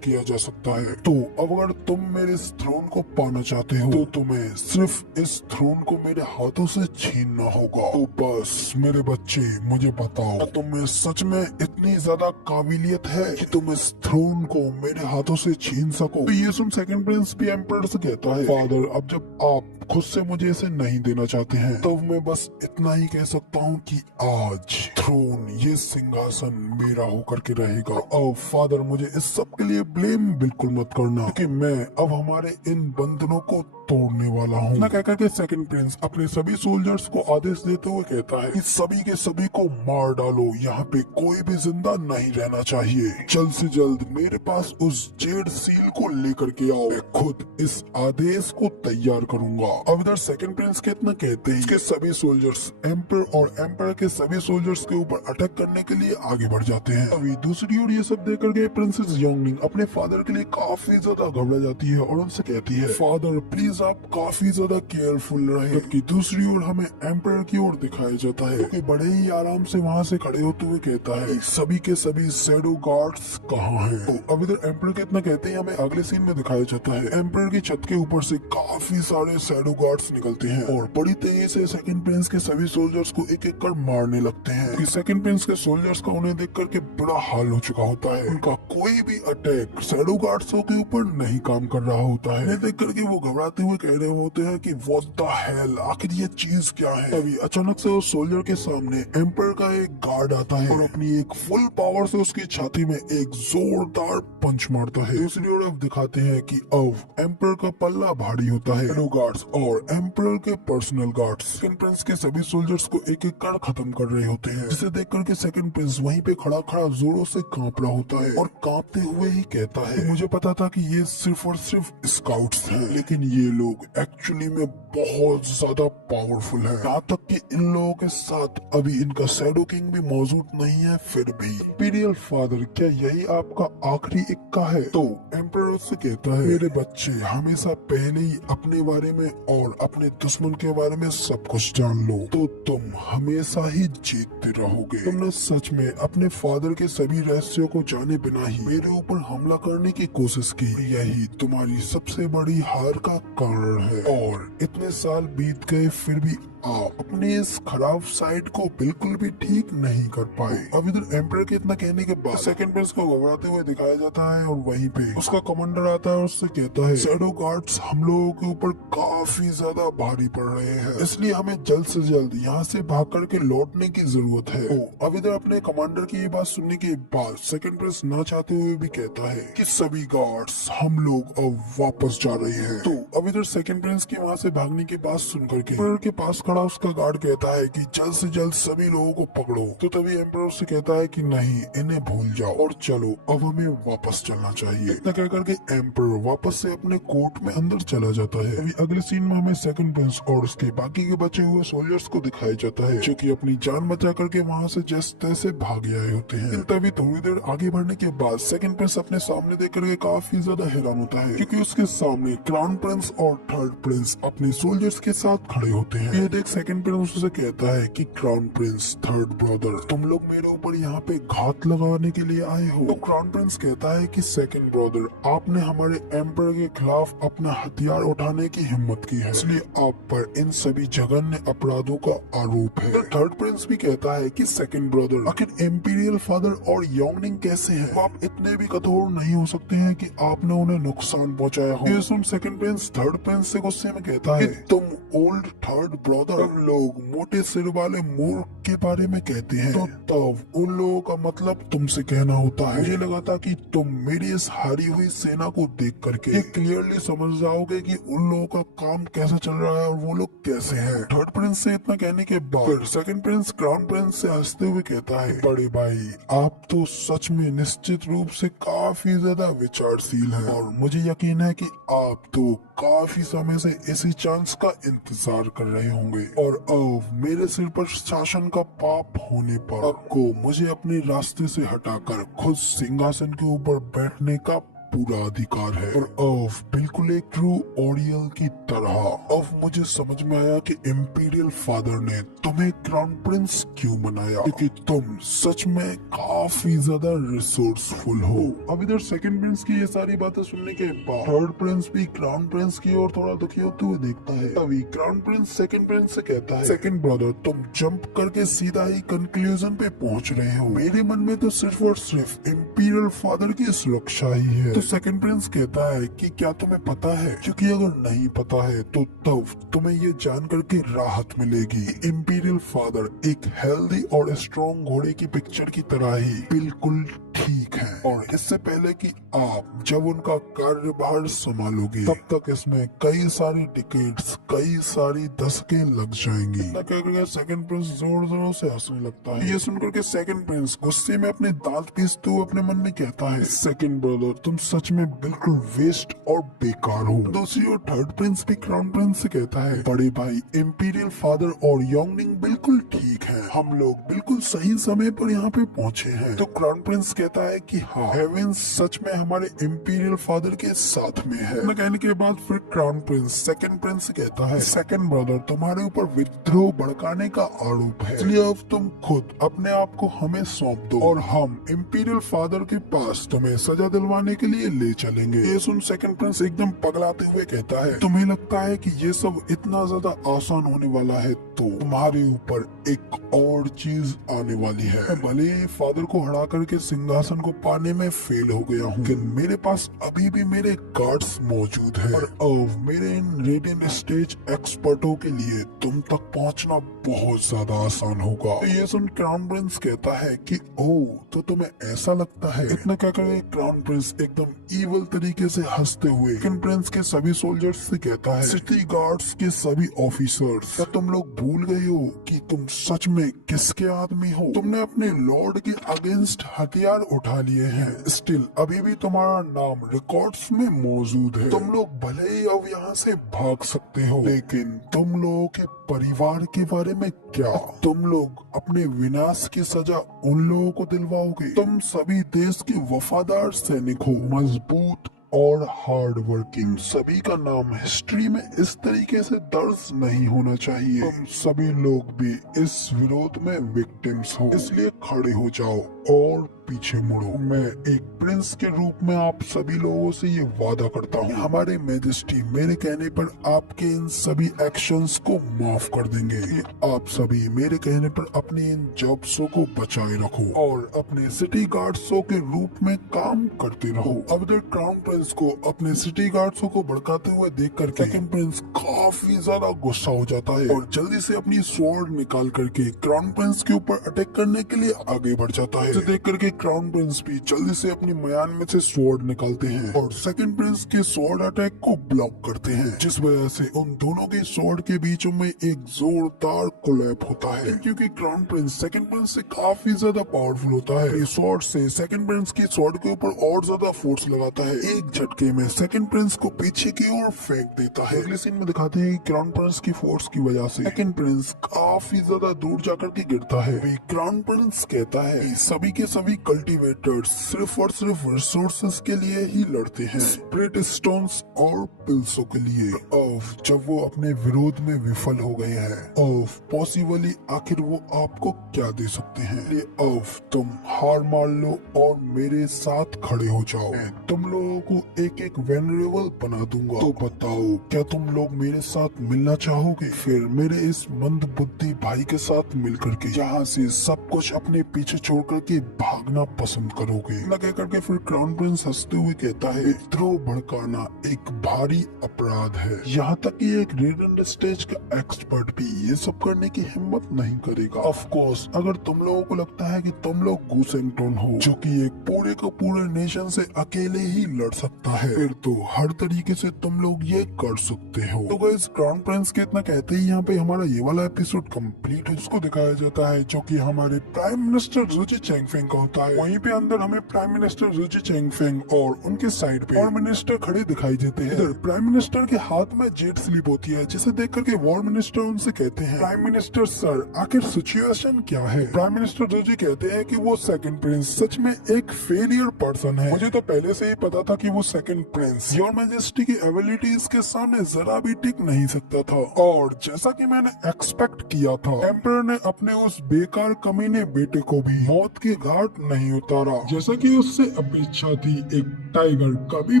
किया जा सकता है। तो अगर तुम मेरे इस थ्रोन को पाना चाहते हो तो तुम्हें सिर्फ इस थ्रोन को मेरे हाथों से छीनना होगा। तो बस मेरे बच्चे मुझे बताओ, क्या तुम में सच में इतनी ज्यादा काबिलियत है कि तुम इस थ्रोन को मेरे हाथों से छीन सको? तो ये सुन सेकंड प्रिंस भी एम्परर से कहता है, फादर अब जब आप खुद से मुझे इसे नहीं देना चाहते हैं तो मैं बस इतना ही कह सकता हूँ कि आज थ्रोन, ये सिंहासन मेरा होकर के रहेगा। अब फादर मुझे इस सब के लिए ब्लेम बिल्कुल मत करना, क्योंकि मैं अब हमारे इन बंधनों को तोड़ने वाला हूँ। ना कहकर के सेकंड प्रिंस अपने सभी सोल्जर्स को आदेश देते हुए कहता है कि सभी के सभी को मार डालो, यहाँ पे कोई भी जिंदा नहीं रहना चाहिए। जल्द से जल्द मेरे पास उस जेड सील को लेकर के आओ, मैं खुद इस आदेश को तैयार करूंगा। अब इधर सेकंड प्रिंस के इतना कहते ही के सभी सोल्जर्स एम्पर और एम्पर के सभी सोल्जर्स के ऊपर अटैक करने के लिए आगे बढ़ जाते हैं। अभी दूसरी ओर ये सब देख करके प्रिंसेस योंगनिंग अपने फादर के लिए काफी ज्यादा घबरा जाती है और उनसे कहती है, फादर प्लीज आप काफी ज्यादा केयरफुल रहे। जबकि दूसरी ओर हमें एम्पर की ओर दिखाया जाता है कि बड़े ही आराम से वहाँ से खड़े होते हुए कहता है, सभी के सभी शैडो गार्ड्स कहाँ हैं? तो अब इधर एम्पर के इतना कहते ही हमें अगले सीन में दिखाया जाता है, एम्पर की छत के ऊपर से काफी सारे शैडो गार्ड्स निकलते हैं और बड़ी तेजी से सेकंड प्रिंस के सभी सोल्जर्स को एक एक कर मारने लगते हैं। सेकंड प्रिंस के सोल्जर्स का उन्हें देख करके बड़ा हाल हो चुका होता है। उनका कोई भी अटैक शैडो गार्ड्सों के ऊपर नहीं काम कर रहा होता है। देख करके वो घबराते हुए कह रहे होते हैं कि व्हाट द हेल, आखिर ये चीज क्या है? तभी अचानक से उस सोल्जर के सामने एम्पर का एक गार्ड आता है और अपनी एक फुल पावर से उसकी छाती में एक जोरदार पंच मारता है। दूसरी ओर अब दिखाते हैं कि अब एम्पर का पल्ला भारी होता है। शैडो गार्ड्स और एम्पर के पर्सनल गार्ड्स सेकंड प्रिंस के सभी सोल्जर्स को एक एक कर खत्म कर रहे होते हैं, जिसे देख करके सेकंड प्रिंस वहीं पे खड़ा खड़ा जोरों से कांप रहा होता है और कांपते हुए ही कहता है, मुझे पता था कि ये सिर्फ और सिर्फ स्काउट्स हैं, लेकिन ये लोग एक्चुअली में बहुत ज्यादा पावरफुल है। यहाँ तक कि इन लोगों के साथ अभी इनका शैडो किंग भी मौजूद नहीं है। फिर भी इंपीरियल फादर, क्या यही आपका आखिरी इक्का है? तो एम्परर से कहता है, मेरे बच्चे हमेशा पहले ही अपने बारे में और अपने दुश्मन के बारे में सब कुछ जान लो तो तुम हमेशा ही जीतते रहोगे। तुमने सच में अपने फादर के सभी रहस्यों को जाने बिना ही मेरे ऊपर हमला करने की कोशिश की, यही तुम्हारी सबसे बड़ी हार का कारण है। और इतने साल बीत गए फिर भी आप अपने इस खराब साइड को बिल्कुल भी ठीक नहीं कर पाए। अब इधर एम्परर के इतना कहने के बाद सेकंड प्रिंस को घबराते हुए दिखाया जाता है और वहीं पे उसका कमांडर आता है और उससे कहता है, शैडो गार्ड्स हम लोगों के ऊपर काफी ज्यादा भारी पड़ रहे हैं, इसलिए हमें जल्द से जल्द यहाँ से भाग करके लौटने की जरूरत है। तो अब इधर अपने कमांडर की ये बात सुनने के बाद सेकंड प्रिंस ना चाहते हुए भी कहता है कि सभी गार्ड्स हम लोग अब वापस जा रहे हैं। तो अब इधर सेकंड प्रिंस के वहाँ से भागने की बात सुनकर के एम्परर के पास खड़ा उसका गार्ड कहता है कि जल्द से जल्द सभी लोगों को पकड़ो। तो तभी एम्परर से कहता है कि नहीं, इन्हें भूल जाओ और चलो, अब हमें वापस चलना चाहिए। इतना कह करके एम्परर वापस से अपने कोर्ट में अंदर चला जाता है। अभी अगले सीन में हमें सेकंड प्रिंस और उसके बाकी के बचे हुए सोल्जर्स को दिखाया जाता है, जो कि अपनी जान बचा करके वहाँ से जैसे तैसे भाग आए होते हैं। तभी थोड़ी देर आगे बढ़ने के बाद सेकंड प्रिंस अपने सामने देख करके काफी ज्यादा हैरान होता है, क्योंकि उसके सामने क्राउन प्रिंस और थर्ड प्रिंस अपने सोल्जर्स के साथ खड़े होते हैं। ये देख सेकंड प्रिंस उसे कहता है कि क्राउन प्रिंस, थर्ड ब्रदर, तुम लोग मेरे ऊपर यहाँ पे घात लगाने के लिए आए हो? तो क्राउन प्रिंस कहता है कि सेकंड ब्रदर, आपने हमारे एम्पर के खिलाफ अपना हथियार उठाने की हिम्मत की है, इसलिए आप पर इन सभी जघन्य अपराधों का आरोप है। थर्ड प्रिंस भी कहता है कि सेकंड ब्रदर, आखिर इम्पीरियल फादर और योंगनिंग कैसे हैं? आप इतने भी कठोर नहीं हो सकते हैं कि आपने उन्हें नुकसान पहुंचाया हो। ये सुन सेकंड प्रिंस थर्ड प्रिंस से गुस्से में कहता है, तुम ओल्ड थर्ड ब्रदर, लोग मोटे सिर वाले मूर्ख के बारे में कहते हैं, तो तब उन लोगों का मतलब तुमसे कहना होता है। मुझे लगा था कि तुम मेरी इस हारी हुई सेना को देख करके ये क्लियरली समझ जाओगे कि उन लोगों का काम कैसा चल रहा है और वो लोग कैसे हैं। थर्ड प्रिंस से इतना कहने के बाद फिर सेकंड प्रिंस क्राउन प्रिंस से हंसते हुए कहता है, बड़े भाई, आप तो सच में निश्चित रूप से काफी ज्यादा विचारशील हैं और मुझे यकीन है कि आप तो काफी समय से इसी चांस का इंतजार कर रहे होंगे, और अब मेरे सिर पर शासन का पाप होने पर आपको मुझे अपने रास्ते से हटाकर खुद सिंहासन के ऊपर बैठने का पूरा अधिकार है। और अब बिल्कुल एक ट्रू ऑरियल की तरह अब मुझे समझ में आया कि इम्पीरियल फादर ने तुम्हें क्राउन प्रिंस क्यों बनाया, क्योंकि तुम सच में काफी ज्यादा रिसोर्सफुल हो। अब इधर सेकंड प्रिंस की ये सारी बातें सुनने के बाद थर्ड प्रिंस भी क्राउन प्रिंस की ओर थोड़ा दुखी होते हुए देखता है। तभी क्राउन प्रिंस सेकंड प्रिंस से कहता है, सेकंड ब्रदर तुम जंप करके सीधा ही कंक्लूजन पे पहुंच रहे हो। मेरे मन में तो सिर्फ और सिर्फ इम्पीरियल फादर की सुरक्षा ही है। तो सेकंड प्रिंस कहता है कि क्या तुम्हें पता है, क्योंकि अगर नहीं पता है तो तब तुम्हें ये जान करके राहत मिलेगी। इम्पीरियल फादर एक हेल्दी और स्ट्रॉन्ग घोड़े की पिक्चर की तरह ही बिल्कुल ठीक है, और इससे पहले कि आप जब उनका कार्यभार संभालोगे तब तक इसमें कई सारी टिकट्स, कई सारी दशकें लग जाएंगी। सेकंड प्रिंस जोर जोरों से हंसने लगता है। ये सुनकर के सेकंड प्रिंस गुस्से में अपने दांत पीसते हुए अपने मन में कहता है, सेकंड ब्रदर तुम सच में बिल्कुल वेस्ट और बेकार हो। दूसरी ओर थर्ड प्रिंस भी क्राउन प्रिंस से कहता है, बड़े भाई इम्पीरियल फादर और योंगनिंग बिल्कुल ठीक है, हम लोग बिल्कुल सही समय पर यहाँ पे पहुँचे हैं। तो क्राउन प्रिंस कहता है कि हाँ, हेवन सच में हमारे इम्पीरियल फादर के साथ में है। कहने के बाद फिर क्राउन प्रिंस सेकंड प्रिंस से कहता है, सेकंड ब्रदर तुम्हारे ऊपर विद्रोह भड़काने का आरोप है, इसलिए अब तुम खुद अपने आप को हमें सौंप दो और हम इम्पीरियल फादर के पास तुम्हें सजा दिलवाने के लिए ले चलेंगे। ये सुन सेकंड प्रिंस एकदम पगलाते हुए कहता है, तुम्हें लगता है कि ये सब इतना ज्यादा आसान होने वाला है, तो तुम्हारे ऊपर एक और चीज आने वाली है। मैं भले ही फादर को हरा करके सिंहासन को पाने में फेल हो गया हूँ, लेकिन मेरे पास अभी भी मेरे गार्ड्स मौजूद है, और अब मेरे इन रेडियन स्टेज एक्सपर्टों के लिए तुम तक पहुँचना बहुत ज्यादा आसान होगा। ये सुन क्राउन प्रिंस कहता है कि ओह, तो तुम्हें ऐसा लगता है। इतना क्या करे क्राउन प्रिंस एकदम ईवल तरीके से हंसते हुए सेकंड प्रिंस के सभी सोल्जर्स से कहता है, सिटी गार्ड्स के सभी ऑफिसर्स, क्या तुम लोग भूल गए हो कि तुम सच में किसके आदमी हो? तुमने अपने लॉर्ड के अगेंस्ट हथियार उठा लिए हैं, स्टिल अभी भी तुम्हारा नाम रिकॉर्ड्स में मौजूद है। तुम लोग भले ही अब यहाँ से भाग सकते हो, लेकिन तुम लोगों के परिवार के बारे में क्या? तुम लोग अपने विनाश की सजा उन लोगों को दिलवाओगे। तुम सभी देश के वफादार सैनिक हो, मजबूत और हार्ड वर्किंग। सभी का नाम हिस्ट्री में इस तरीके से दर्ज नहीं होना चाहिए। तुम सभी लोग भी इस विरोध में विक्टिम्स हो, इसलिए खड़े हो जाओ और पीछे मुड़ो। मैं एक प्रिंस के रूप में आप सभी लोगों से ये वादा करता हूँ, हमारे मैजेस्टी मेरे कहने पर आपके इन सभी एक्शंस को माफ कर देंगे। ये आप सभी मेरे कहने पर अपने इन जॉब्सों को बचाए रखो और अपने सिटी गार्ड्सों के रूप में काम करते रहो। अब इधर क्राउन प्रिंस को अपने सिटी गार्ड्सों को भड़काते हुए देख कर सेकंड प्रिंस काफी ज्यादा गुस्सा हो जाता है और जल्दी से अपनी स्वॉर्ड निकाल करके क्राउन प्रिंस के ऊपर अटैक करने के लिए आगे बढ़ जाता है। इसे देख करके क्राउन प्रिंस भी जल्दी से अपनी म्यान में से स्वॉर्ड निकालते हैं और सेकंड प्रिंस के स्वॉर्ड अटैक को ब्लॉक करते हैं, जिस वजह से उन दोनों के स्वॉर्ड के बीच में एक जोरदार कोलैप होता है। क्योंकि क्राउन प्रिंस सेकंड प्रिंस से काफी ज्यादा पावरफुल होता है, इस स्वॉर्ड से सेकंड प्रिंस की स्वॉर्ड के ऊपर और ज्यादा फोर्स लगाता है। एक झटके में सेकंड प्रिंस को पीछे की ओर फेंक देता है। अगले सीन में दिखाते हैं कि क्राउन प्रिंस की फोर्स की वजह से सेकंड प्रिंस काफी ज्यादा दूर जाकर के गिरता है। क्राउन प्रिंस कहता है कि सभी के सभी कल्टीवेटर्स सिर्फ और सिर्फ रिसोर्सेस के लिए ही लड़ते हैं, स्प्रिट स्टोन्स और पिल्सों के लिए। अब जब वो अपने विरोध में विफल हो गए हैं, अब पॉसिबली आखिर वो आपको क्या दे सकते हैं? अब तुम हार मान लो और मेरे साथ खड़े हो जाओ। मैं तुम लोगों को एक एक वेनरेबल बना दूंगा। तो बताओ, क्या तुम लोग मेरे साथ मिलना चाहोगे? फिर मेरे इस मंद बुद्धि भाई के साथ मिल करके यहाँ से सब कुछ अपने पीछे छोड़ करके भागना पसंद करोगे? लगे करके फिर क्राउन प्रिंस हंसते हुए कहता है, विद्रोह भड़काना एक भारी अपराध है। यहाँ तक कि एक रेडियन स्टेज का एक्सपर्ट भी ये सब करने की हिम्मत नहीं करेगा। ऑफ कोर्स अगर तुम लोगों को लगता है कि तुम लोग गूसेंगटन हो, जो कि एक पूरे का पूरे नेशन से अकेले ही लड़ सकता है, फिर तो हर तरीके से तुम लोग ये कर सकते हो। तो गाइस क्राउन प्रिंस के इतना कहते ही यहाँ पे हमारा ये वाला एपिसोड कंप्लीट है, जिसको दिखाया जाता है जो कि हमारे प्राइम मिनिस्टर रुचि चैंगफेंग का होता है। वहीं पे अंदर हमें प्राइम मिनिस्टर जुजी चैंगफेंग और उनके साइड पे वॉर मिनिस्टर खड़े दिखाई देते हैं। इधर प्राइम मिनिस्टर के हाथ में जेट स्लिप होती है, जिसे देख करके वॉर मिनिस्टर उनसे कहते हैं, प्राइम मिनिस्टर सर आखिर सिचुएशन क्या है। प्राइम मिनिस्टर जुजी कहते हैं कि वो सेकंड प्रिंस सच में एक फेलियर पर्सन है। मुझे तो पहले से ही पता था कि वो सेकंड प्रिंस योर मैजेस्टी की एबिलिटीज के सामने जरा भी टिक नहीं सकता था, और जैसा कि मैंने एक्सपेक्ट किया था, एम्परर ने अपने उस बेकार कमीने बेटे को भी मौत के घाट नहीं उतारा। जैसा कि उससे अपेक्षा थी, एक टाइगर कभी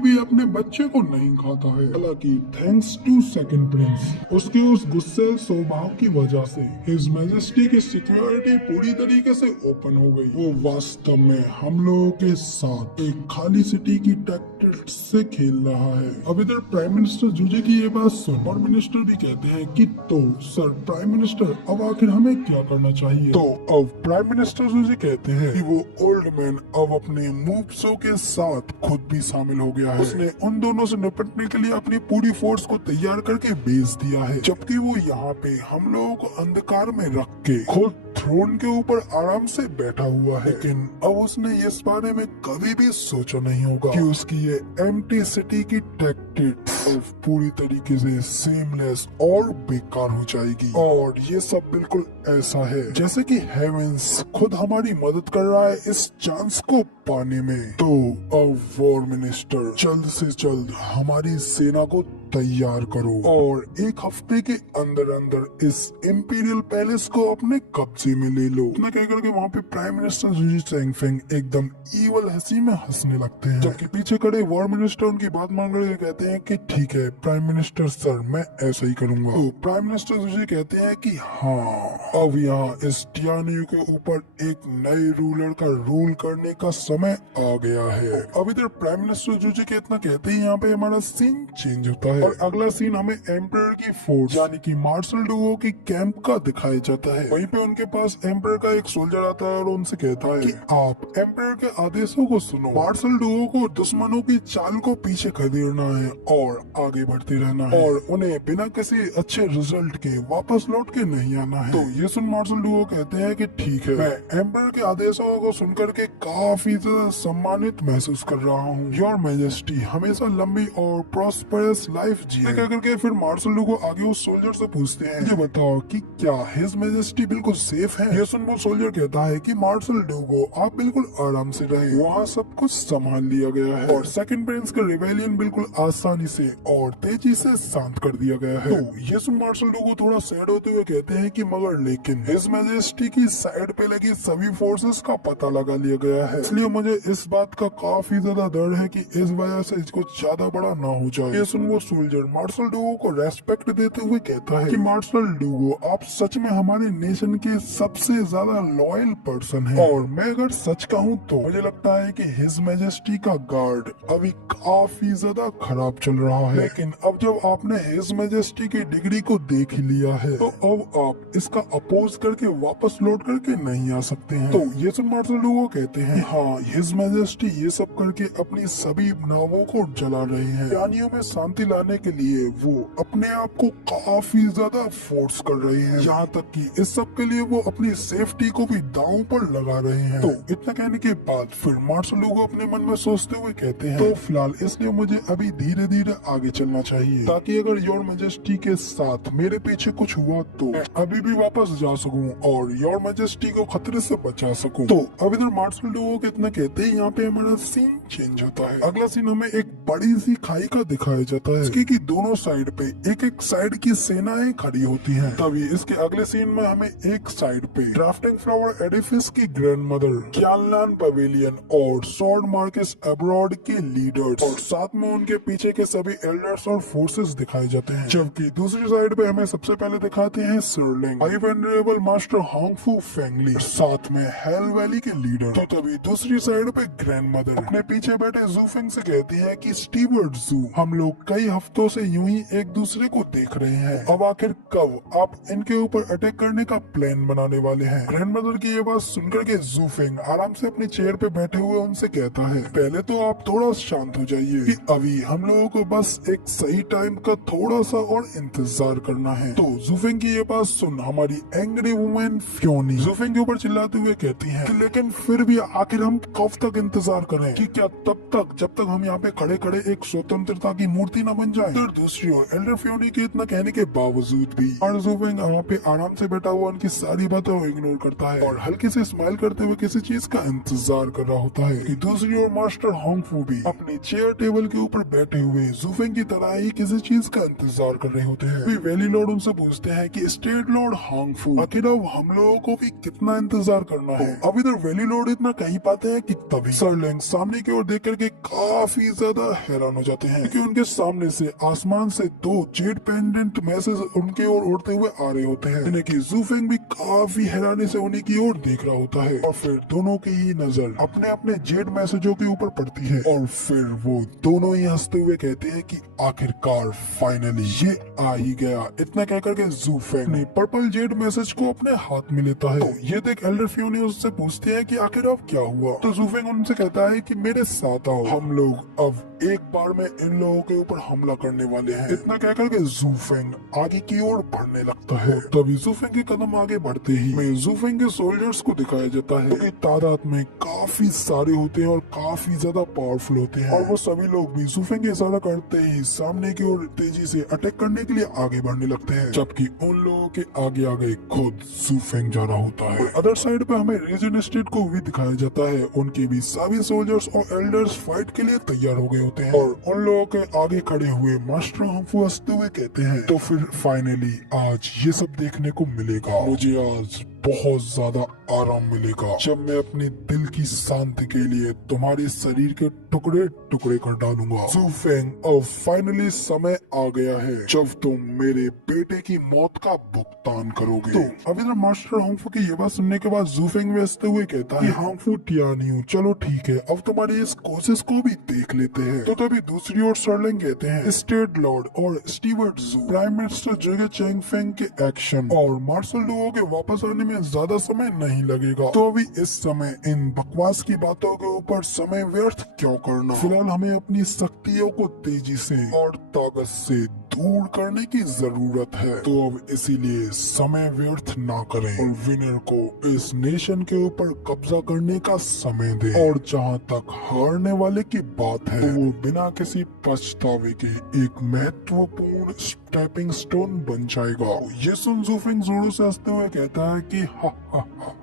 भी अपने बच्चे को नहीं खाता है। हालांकि थैंक्स टू सेकंड प्रिंस, उसके उस गुस्से स्वभाव की वजह से हिज मैजेस्टी की सिक्योरिटी पूरी तरीके से ओपन हो गई। वो वास्तव में हम लोगों के साथ एक खाली सिटी की टैक्टिक्स से खेल रहा है। अब इधर प्राइम मिनिस्टर जूजे की ये बात सुन और मिनिस्टर भी कहते हैं कि तो सर प्राइम मिनिस्टर अब आखिर हमें क्या करना चाहिए। तो अब प्राइम मिनिस्टर जूजे कहते हैं कि वो ओल्ड मैन अब अपने मूव्सों के साथ खुद भी शामिल हो गया है। उसने उन दोनों से निपटने के लिए अपनी पूरी फोर्स को तैयार करके भेज दिया है, जबकि वो यहाँ पे हम लोगों को अंधकार में रख के खुद थ्रोन के ऊपर आराम से बैठा हुआ है। लेकिन अब उसने इस बारे में कभी भी सोचा नहीं होगा कि उसकी ये एम्प्टी सिटी की टैक्टिक्स पूरी तरीके से सेमलेस और बेकार हो जाएगी। और ये सब बिल्कुल ऐसा है जैसे कि हेवेंस खुद हमारी मदद कर रहा है इस चांस को पाने में। तो अब वॉर मिनिस्टर जल्द से जल्द हमारी सेना को तैयार करो और एक हफ्ते के अंदर अंदर इस इंपीरियल पैलेस को अपने कब्जे में ले लो। इतना कह करके वहाँ पे प्राइम मिनिस्टर जुजी चैंगफेंग एकदम ईवल हंसी में हंसने लगते हैं, जबकि पीछे खड़े वॉर मिनिस्टर उनकी बात मान कर कहते हैं कि ठीक है प्राइम मिनिस्टर सर, मैं ऐसा ही करूंगा। तो प्राइम मिनिस्टर जुजी कहते हैं कि हाँ, अब यहाँ इस टियानियो के ऊपर एक नए रूलर का रूल करने का समय आ गया है। अब इधर प्राइम मिनिस्टर जुजी के इतना कहते ही यहाँ पे हमारा सीन चेंज होता है और अगला सीन हमें एम्परर की फोर्स यानी कि मार्शल डुओ की कैंप का दिखाया जाता है। वहीं पे उनके पास एम्परर का एक सोल्जर आता है और उनसे कहता है कि आप एम्परर के आदेशों को सुनो। मार्शल डुओ को दुश्मनों की चाल को पीछे खदेड़ना है और आगे बढ़ते रहना है और उन्हें बिना किसी अच्छे रिजल्ट के वापस लौट के नहीं आना है। तो ये सुन मार्शल डुओ कहते हैं कि ठीक है, मैं एम्परर के आदेशों को सुनकर के काफी ज्यादा सम्मानित महसूस कर रहा हूँ। योर मैजेस्टी हमेशा लंबी और प्रॉस्परस लाइफ जिए। करके फिर मार्शल डुओ आगे उस सोल्जर से पूछते हैं, ये बताओ कि क्या हिज मैजेस्टी बिल्कुल सेफ है। ये सुन वो सोल्जर कहता है कि मार्शल डुओ आप बिल्कुल आराम से रहे, वहाँ सब कुछ संभाल लिया गया है और सेकंड प्रिंस का रिवेलियन बिल्कुल आसानी से और तेजी से शांत कर दिया गया है। तो ये सुन मार्शल डुओ थोड़ा सैड होते हुए कहते हैं कि मगर लेकिन हिज मैजेस्टी की साइड पे लगी सभी फोर्सेस का पता लगा लिया गया है, इसलिए मुझे इस बात का काफी ज्यादा डर है कि इस वजह से कुछ ज्यादा बड़ा ना हो जाए। ये सुन वो सोल्जर मार्शल डुओ को रेस्पेक्ट देते हुए कहता है कि मार्शल डुओ आप सच में हमारे नेशन के सबसे ज्यादा लॉयल पर्सन हैं और मैं अगर सच कहूँ तो मुझे लगता है कि हिज मैजेस्टी का गार्ड अभी काफी ज्यादा खराब चल रहा है, लेकिन अब जब आपने हिज मैजेस्टी की डिग्री को देख ही लिया है तो अब आप इसका अपोज करके वापस लौट करके नहीं आ सकते हैं। तो ये सुन मार्शल डुओ कहते हैं हाँ, हिज मैजेस्टी ये सब करके अपनी सभी नावों को जला रहे हैं। टियानियो में शांति लाने के लिए वो अपने आप को काफी ज्यादा फोर्स कर रहे हैं, यहाँ तक कि इस सब के लिए वो अपनी सेफ्टी को भी दांव पर लगा रहे हैं। तो इतना कहने के बाद फिर मार्शल डुओ अपने मन में सोचते हुए कहते हैं तो फिलहाल इसलिए मुझे अभी धीरे धीरे आगे चलना चाहिए, ताकि अगर योर मैजेस्टी के साथ मेरे पीछे कुछ हुआ तो मैं अभी भी वापस जा सकूं और योर मैजेस्टी को खतरे से बचा सकूं। तो अब इधर मार्शल डुओ के इतना कहते हैं यहाँ पे हमारा सीन चेंज होता है। अगला सीन हमें एक बड़ी सी खाई का दिखाया जाता है, इसकी दोनों साइड पे एक एक साइड की सेनाएं खड़ी होती हैं। तभी इसके अगले सीन में हमें एक साइड पे ड्राफ्टिंग फ्लावर एडिफिस की ग्रैंड मदर, क्यानलान पवेलियन और स्वॉर्ड मार्केस अब्रॉड के लीडर्स और साथ में उनके पीछे के सभी एल्डर्स और फोर्सेस दिखाए जाते हैं। जबकि दूसरी साइड पे हमें सबसे पहले दिखाते हैं सर्लिंग, हाई वेनरेबल मास्टर होंगफू फेंगली, साथ में हेल वैली के लीडर। तो तभी दूसरी साइड पे ग्रैंड मदर अपने पीछे बैठे जूफेंग से कहती है कि स्टीवर्ट जू, हम लोग कई हफ्तों से यूं ही एक दूसरे को देख रहे हैं, अब आखिर कब आप इनके ऊपर अटैक करने का प्लान बनाने वाले हैं। ग्रैंडमदर की ये बात सुनकर के जूफेंग आराम से अपनी चेयर पे बैठे हुए उनसे कहता है, पहले तो आप थोड़ा शांत हो जाइए कि अभी हम लोगों को बस एक सही टाइम का थोड़ा सा और इंतजार करना है। तो जूफेंग की ये बात सुन हमारी एंग्री वुमेन फ्योनी जूफेंग के ऊपर चिल्लाते हुए कहती है कि लेकिन फिर भी आखिर हम कब तक इंतजार करें, कि क्या तब तक जब तक हम यहाँ पे खड़े खड़े एक स्वतंत्रता की मूर्ति न बन जाए। तो दूसरी ओर एल्डर फ्योनी के इतना कहने के बावजूद भी जूफेंग यहाँ पे आराम से बैठा हुआ उनकी सारी बातों को इग्नोर करता है और हल्के से स्माइल करते हुए किसी चीज का इंतजार कर रहा होता है। कि दूसरी ओर मास्टर होंगफू भी अपनी चेयर टेबल के ऊपर बैठे हुए जूफेंग की तरह ही किसी चीज का इंतजार कर रहे होते हैं। वैली लॉर्ड उनसे पूछते हैं कि स्टेट लॉर्ड होंगफू, आखिर अब हम लोगों को भी कितना इंतजार करना है। अब इधर वैली लॉर्ड इतना कह ही पाते हैं कि तभी सर्लिंग सामने की ओर देख करके काफी ज्यादा हैरान हो जाते हैं, क्योंकि उनके सामने से आसमान से दो जेड पेंडेंट मैसेज उनके ओर उड़ते हुए आ रहे होते हैं, जिन्हें कि जूफेंग भी काफी हैरानी से उन्हीं की ओर देख रहा होता है। और फिर दोनों की ही नजर अपने अपने जेड मैसेजों के ऊपर पड़ती है और फिर वो दोनों ही हंसते हुए कहते हैं कि आखिरकार फाइनली ये आ ही गया। इतना कहकर के जूफेंग ने पर्पल जेड मैसेज को अपने हाथ में लेता है। तो ये देख एल्डर फ्योनी उससे पूछते हैं कि आखिर अब क्या हुआ। तो जूफेंग उनसे कहता है कि मेरे साथ आओ, हम लोग अब एक बार में इन लोगों के ऊपर हमला करने वाले हैं। इतना कहकर के जूफेंग आगे की ओर बढ़ने लगता है। तभी जूफेंग के कदम आगे बढ़ते ही जूफेंग के सोल्जर्स को दिखाया जाता है, तो तादाद में काफी सारे होते हैं और काफी ज्यादा पावरफुल होते हैं और वो सभी लोग भी जूफेंग के इशारा करते ही सामने की ओर तेजी से अटैक करने के लिए आगे बढ़ने लगते हैं, जबकि उन लोगों के आगे आगे खुद जूफेंग जा रहा होता है। अदर साइड पे हमें रीजन स्टेट को भी दिखाया जाता है, उनके भी सभी सोल्जर्स और एल्डर्स फाइट के लिए तैयार हो गए होते हैं और उन लोगों के आगे खड़े हुए मास्टर होंगफू हंसते हुए कहते हैं, तो फिर फाइनली आज ये सब देखने को मिलेगा। मुझे आज बहुत ज्यादा आराम मिलेगा जब मैं अपने दिल की शांति के लिए तुम्हारे शरीर के टुकड़े टुकड़े कर डालूंगा। जूफेंग, अब फाइनली समय आ गया है जब तुम मेरे बेटे की मौत का भुगतान करोगे। तो अब इधर मास्टर होंगफू की ये बात सुनने के बाद जूफेंग भी हंसते हुए कहता है, होंगफू टियानियो, चलो ठीक है, अब तुम्हारी इस कोशिश को भी देख लेते हैं। तो तभी दूसरी ओर सर्लिंग कहते हैं, स्टेट लॉर्ड और स्टीवर्ट जू, प्राइम मिनिस्टर जिगे चेंगफेंग के एक्शन और मार्शल डुओ के वापस आने में ज्यादा समय नहीं लगेगा, तो अभी इस समय इन बकवास की बातों के ऊपर समय व्यर्थ क्यों करना। फिलहाल हमें अपनी शक्तियों को तेजी से और ताकत से दूर करने की जरूरत है, तो अब इसीलिए समय व्यर्थ ना करें और विनर को इस नेशन के ऊपर कब्जा करने का समय दे। और जहाँ तक हारने वाले की बात है, तो वो बिना किसी पछतावे के एक महत्वपूर्ण स्टेपिंग स्टोन बन जाएगा। ये सुन जूफेंग जोरों से हंसते हुए कहता है कि हा हा हा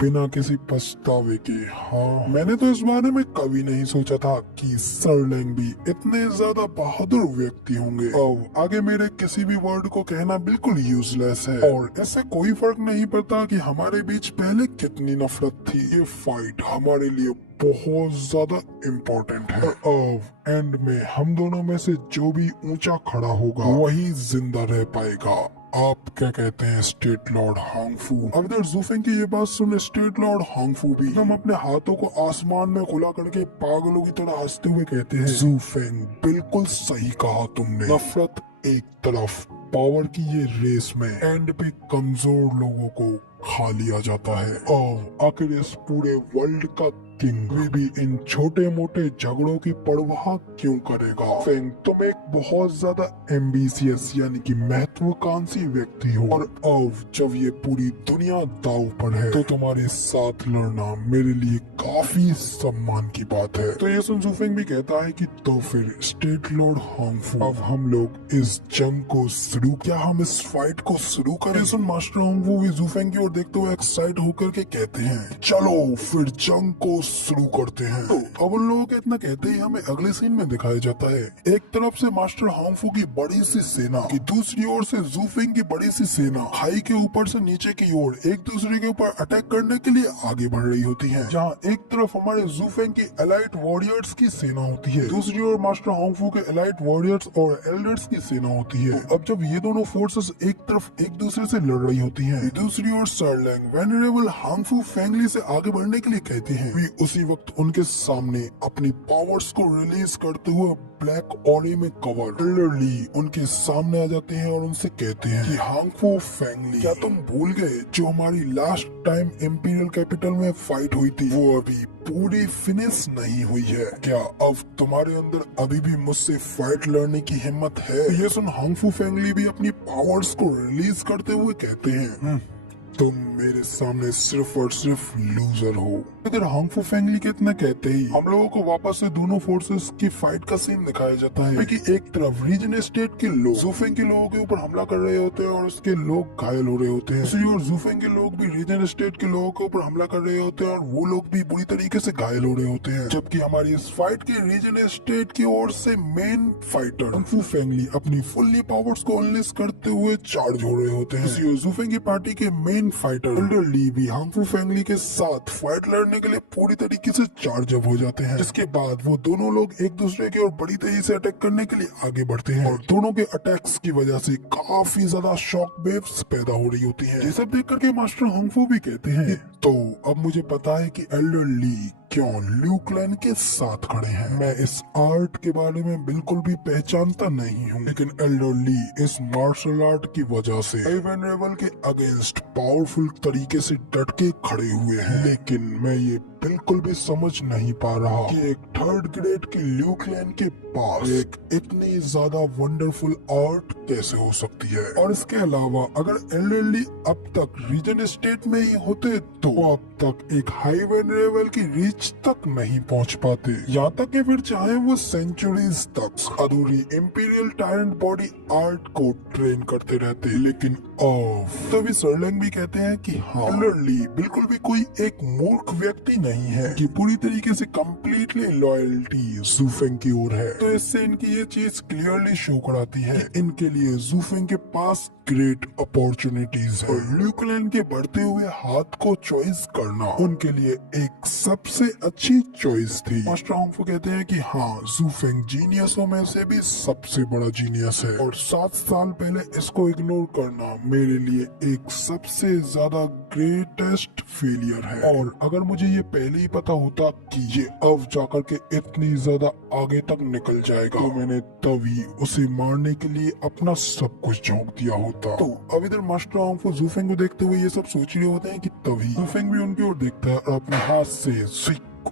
बिना किसी पछतावे के। हाँ, मैंने तो इस बारे में कभी नहीं सोचा था कि सर्लिंग भी इतने ज्यादा बहादुर व्यक्ति होंगे। अब आगे मेरे किसी भी वर्ड को कहना बिल्कुल यूजलेस है और इससे कोई फर्क नहीं पड़ता कि हमारे बीच पहले कितनी नफरत थी। ये फाइट हमारे लिए बहुत ज्यादा इम्पोर्टेंट है और अब एंड में हम दोनों में से जो भी ऊंचा खड़ा होगा वही जिंदा रह पाएगा। आप क्या कहते हैं स्टेट लॉर्ड होंगफू? अब इधर जूफेंग की ये बात सुन स्टेट लॉर्ड होंगफू भी हम अपने हाथों को आसमान में खुला करके पागलों की तरह हंसते हुए कहते हैं, जूफेंग, बिल्कुल सही कहा तुमने। नफरत एक तरफ, पावर की ये रेस में एंड पे कमजोर लोगों को खा लिया जाता है और आखिर इस पूरे वर्ल्ड का किंग भी इन छोटे मोटे झगड़ों की परवाह क्यों करेगा। फेंग, तुम एक बहुत ज्यादा एम्बिशियस यानी कि महत्वाकांक्षी व्यक्ति हो और अब जब ये पूरी दुनिया दाव पर है तो तुम्हारे साथ लड़ना मेरे लिए काफी सम्मान की बात है। तो ये सुन जूफेंग भी कहता है कि तो फिर स्टेट लॉर्ड होंगफू, अब हम लोग इस जंग को शुरू, क्या हम इस फाइट को शुरू करें? ये सुन मास्टर होंगफू भी जूफेंग की ओर देखते हुए एक्साइट होकर के कहते हैं, चलो फिर जंग को शुरू करते हैं। तो अब उन लोगों के इतना कहते ही हमें अगले सीन में दिखाया जाता है, एक तरफ से मास्टर होंगफू की बड़ी सी सेना की दूसरी ओर से जूफेंग की बड़ी सी सेना खाई के ऊपर से नीचे की ओर एक दूसरे के ऊपर अटैक करने के लिए आगे बढ़ रही होती है। जहाँ एक तरफ हमारे जूफेंग की एलाइट वॉरियर्स की सेना होती है, दूसरी ओर मास्टर होंगफू के एलाइट वॉरियर्स और एल्डर्स की सेना होती है। तो अब जब ये दोनों फोर्सेस एक तरफ एक दूसरे से लड़ रही होती हैं, दूसरी ओर सर्लैंग वेनरेबल हांगफू फेंगली से आगे बढ़ने के लिए कहते हैं, वे उसी वक्त उनके सामने अपनी पावर्स को रिलीज करते हुए ब्लैक ऑरे में कवर एल्डर ली उनके सामने आ जाते हैं और उनसे कहते हैं कि हांगफू फेंगली, क्या तुम भूल गए जो हमारी लास्ट टाइम इंपीरियल कैपिटल में फाइट हुई थी, वो अभी पूरी फिनिश नहीं हुई है। क्या अब तुम्हारे अंदर अभी भी मुझसे फाइट लड़ने की हिम्मत है? ये सुन हांगफू फेंगली भी अपनी पावर्स को रिलीज करते हुए कहते हैं, तुम मेरे सामने सिर्फ और सिर्फ लूजर हो। इधर हांगफू फेंगली के इतना कहते ही हम लोगों को वापस से दोनों फोर्सेस की फाइट का सीन दिखाया जाता है कि एक तरफ रीजन स्टेट के लोग जूफेंग के लोगों के ऊपर हमला कर रहे होते हैं और उसके लोग घायल हो रहे होते हैं। दूसरी ओर जूफेंग के लोग भी रीजन स्टेट के लोगों के ऊपर हमला कर रहे होते हैं और वो लोग भी बुरी तरीके से घायल हो रहे होते हैं। जबकि हमारी इस फाइट के रीजन स्टेट की ओर से मेन फाइटर हांगफू फेंगली अपनी फुल्ली पावर्स को अनलेस करते हुए चार्ज हो रहे होते हैं। दूसरी ओर जूफेंग की पार्टी के मेन फाइटर एल्डर ली भी हांगफू फेंगली के साथ फाइट लड़ने के लिए पूरी तरीके से चार्ज अप हो जाते हैं, जिसके बाद वो दोनों लोग एक दूसरे की ओर बड़ी तेजी से अटैक करने के लिए आगे बढ़ते हैं और दोनों के अटैक्स की वजह से काफी ज्यादा शॉक वेव्स पैदा हो रही होती हैं। ये सब देख करके मास्टर हांगफू भी कहते हैं, तो अब मुझे पता है कि एल्डर ली क्यों ल्यू क्लैन के साथ खड़े हैं। मैं इस आर्ट के बारे में बिल्कुल भी पहचानता नहीं हूँ, लेकिन एल्डर ली इस मार्शल आर्ट की वजह से वेनरेबल के अगेंस्ट पावरफुल तरीके से डट के खड़े हुए हैं। लेकिन मैं ये बिल्कुल भी समझ नहीं पा रहा कि एक थर्ड ग्रेड के ल्यू क्लैन के पास एक इतनी ज्यादा वंडरफुल आर्ट कैसे हो सकती है। और इसके अलावा अगर एल्डर ली अब तक रीजन स्टेट में ही होते तो अब तक एक हाई वेनरेबल की रीच तक नहीं पहुंच पाते, यहाँ तक कि फिर चाहे वो सेंचुरीज तक अधूरी इंपीरियल टायरेंट बॉडी आर्ट को ट्रेन करते रहते। लेकिन तभी सर्लैंग भी कहते हैं कि हाँ, एल्डर ली बिल्कुल भी कोई एक मूर्ख व्यक्ति नहीं है कि पूरी तरीके से कम्प्लीटली लॉयल्टी जूफेंग की ओर है। तो इससे इनकी ये चीज क्लियरली शो कराती है कि इनके लिए जूफेंग के पास ग्रेट अपॉर्चुनिटीज है। ल्यू क्लैन के बढ़ते हुए हाथ को चॉइस करना उनके लिए एक सबसे अच्छी चॉइस थी। मास्टर हांगफू कहते हैं कि हाँ, जूफेंग जीनियसों में से भी सबसे बड़ा जीनियस है और 7 साल पहले इसको इग्नोर करना मेरे लिए एक सबसे ज्यादा ग्रेटेस्ट फेलियर है। और अगर मुझे ये पहले ही पता होता कि ये अब जाकर के इतनी ज्यादा आगे तक निकल जाएगा तो मैंने तभी उसे मारने के लिए अपना सब कुछ झोंक दिया होता। तो अब इधर मास्टर हांगफू जूफेंग को देखते हुए ये सब सोच रहे होते हैं कि तभी जूफेंग भी उनकी ओर देखता है और अपने हाथ से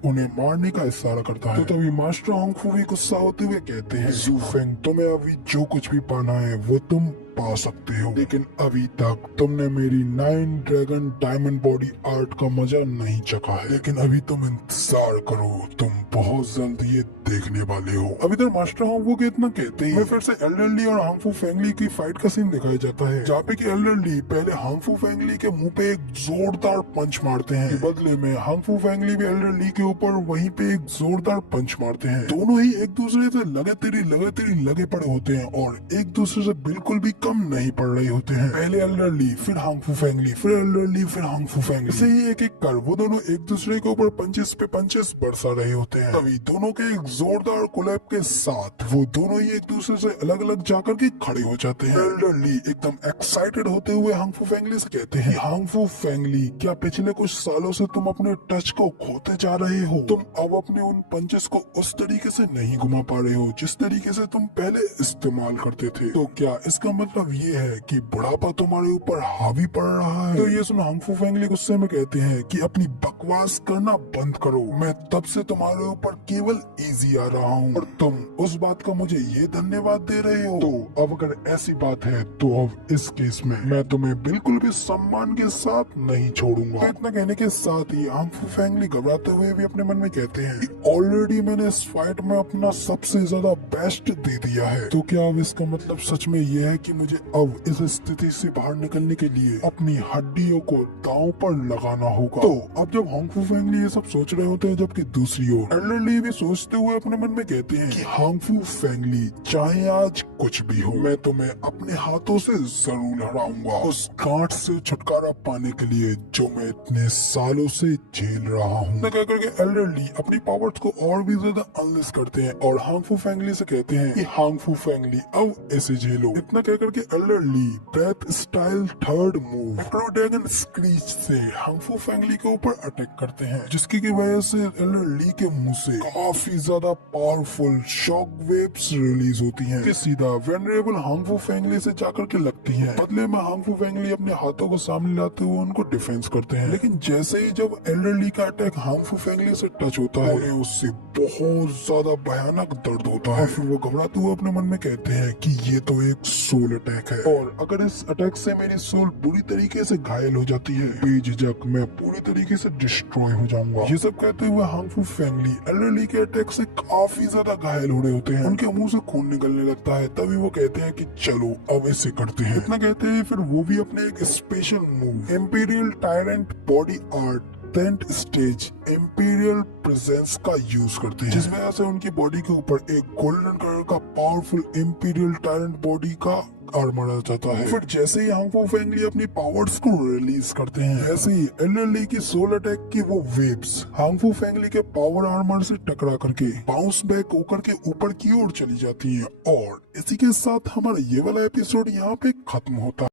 उन्हें मारने का इशारा करता है। तो तभी मास्टर हांगफू भी गुस्सा होते हुए कहते हैं, जूफेंग, तुम्हें अभी जो कुछ भी पाना है वो तुम पा सकते हो, लेकिन अभी तक तुमने मेरी 9 ड्रैगन डायमंड बॉडी आर्ट का मजा नहीं चखा है। लेकिन अभी तुम इंतजार करो, तुम बहुत जल्द ये देखने वाले हो। अभी तक मास्टर हांगफू के इतना कहते ही फिर से एल्डर ली और हांगफू फेंगली की फाइट का सीन दिखाया जाता है, जहाँ पे कि एल्डर ली पहले हांगफू फेंगली के मुंह पे एक जोरदार पंच मारते हैं। बदले में हांगफू फेंगली भी एल्डर ली के ऊपर वहीं पे एक जोरदार पंच मारते हैं। दोनों ही एक दूसरे से लगे पड़े होते हैं और एक दूसरे से बिल्कुल भी कम नहीं पड़ रहे होते हैं। पहले एल्डर ली, फिर हांगफू फेंगली, फिर एल्डर ली, फिर हांगफू फेंगली, ऐसे ही एक एक कर वो दोनों एक दूसरे के ऊपर पंचेस पे पंचेस बरसा रहे होते हैं। तभी दोनों के एक जोरदार कोलैब के साथ वो दोनों ही एक दूसरे से अलग अलग जाकर के खड़े हो जाते हैं। एल्डर ली एकदम एक्साइटेड होते हुए हांगफू फेंगली से कहते हैं, हांगफू फेंगली, क्या पिछले कुछ सालों से तुम अपने टच को खोते जा रहे हो? तुम अब अपने उन पंचेस को उस तरीके से नहीं घुमा पा रहे हो जिस तरीके से तुम पहले इस्तेमाल करते थे। तो क्या इसका मतलब ये है कि बुढ़ापा तुम्हारे ऊपर हावी पड़ रहा है? तो ये सुन हांगफू फेंगली गुस्से में कहते हैं कि अपनी बकवास करना बंद करो, मैं तब से तुम्हारे ऊपर केवल इजी आ रहा हूँ और तुम उस बात का मुझे ये धन्यवाद दे रहे हो। तो अब अगर ऐसी बात है तो अब इस केस में मैं तुम्हें बिल्कुल भी सम्मान के साथ नहीं छोड़ूंगा। तो इतना कहने के साथ ही हांगफू फेंगली घबराते हुए भी अपने मन में कहते हैं कि ऑलरेडी मैंने इस फाइट में अपना सबसे ज्यादा बेस्ट दे दिया है, तो क्या अब इसका मतलब सच में ये है कि मुझे अब इस स्थिति से बाहर निकलने के लिए अपनी हड्डियों को दांव पर लगाना होगा। तो अब जब हांगफू फेंगली ये सब सोच रहे होते हैं, जबकि दूसरी ओर एल्डर ली भी सोचते हुए अपने मन में कहते हैं कि हांगफू फेंगली, चाहे आज कुछ भी हो, मैं तुम्हें अपने हाथों से जरूर हराऊंगा उस गांठ से छुटकारा पाने के लिए जो मैं इतने सालों से झेल रहा हूँ। कह करके एल्डर ली अपनी पावर्स को और भी ज्यादा अनलेस करते हैं और हांगफू फेंगली से कहते हैं कि हांगफू फेंगली, अब ऐसे झेलो। इतना कहकर के elder Li breath style third move necro dragon screech से हांगफू फेंगली के ऊपर अटैक करते हैं, जिसकी की वजह से एल्डर ली के मुंह से काफी ज्यादा पावरफुल शॉक वेव्स रिलीज होती हैं, कि सीधा वेनरेबल हांगफू फेंगली से जाकर के लगती हैं। बदले में हांगफू फेंगली अपने हाथों को सामने लाते हुए उनको डिफेंस करते हैं, लेकिन जैसे ही जब एल्डर ली का अटैक हांगफू फेंगली से टच होता है, उन्हें उससे बहुत ज्यादा भयानक दर्द होता है। फिर वो घबराते हुए अपने मन में कहते हैं कि ये तो एक सोल अटैक है, और अगर इस अटैक से मेरी सोल बुरी तरीके से घायल हो जाती है, बेझिझक मैं पूरी तरीके से डिस्ट्रॉय हो जाऊंगा। ये सब कहते हुए हांगफू फेंगली एल्डर ली के अटैक से काफी ज्यादा घायल हो रहे होते हैं, उनके मुंह से खून निकलने लगता है। तभी वो कहते हैं कि चलो अब इसे करते हैं। इतना कहते हैं फिर वो भी अपने एक special move imperial tyrant body art 10th stage imperial presence का यूज करते हैं, जिसमें से उनकी बॉडी के ऊपर एक गोल्डन कलर का पावरफुल इंपीरियल टायरेंट बॉडी का आर्मर आ जाता है। फिर जैसे ही हांगफू फेंगली अपनी पावर्स को रिलीज करते हैं, ऐसे ही एल्डर ली की सोल अटैक की वो वेव्स हांगफू फेंगली के पावर आर्मर से टकरा करके बाउंस बैक होकर के ऊपर की ओर चली जाती हैं। और इसी के साथ हमारा ये वाला एपिसोड यहाँ पे खत्म होता है।